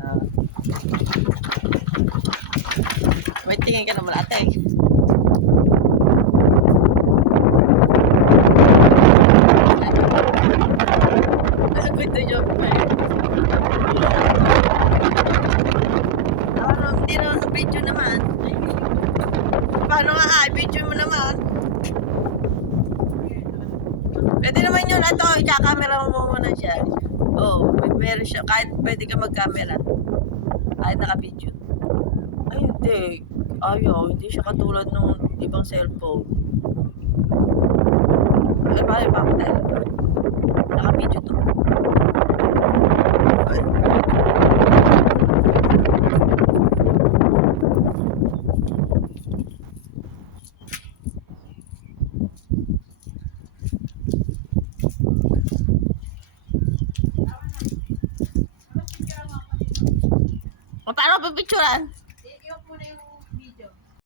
Ah. May tingin ka naman ate. Kwento joke pa eh. Hindi naman sa video naman. Paano nga video mo naman? Pwede naman yun. Ito, ika-camera mo muna siya. Oo, meron siya. Kahit pwede ka mag-camera. Kahit naka-video. Ay, hindi. Ayaw, hindi siya katulad ng ibang cellphone. Ay, paano papatay? Naka-video to. Ay. Paano pipicturan?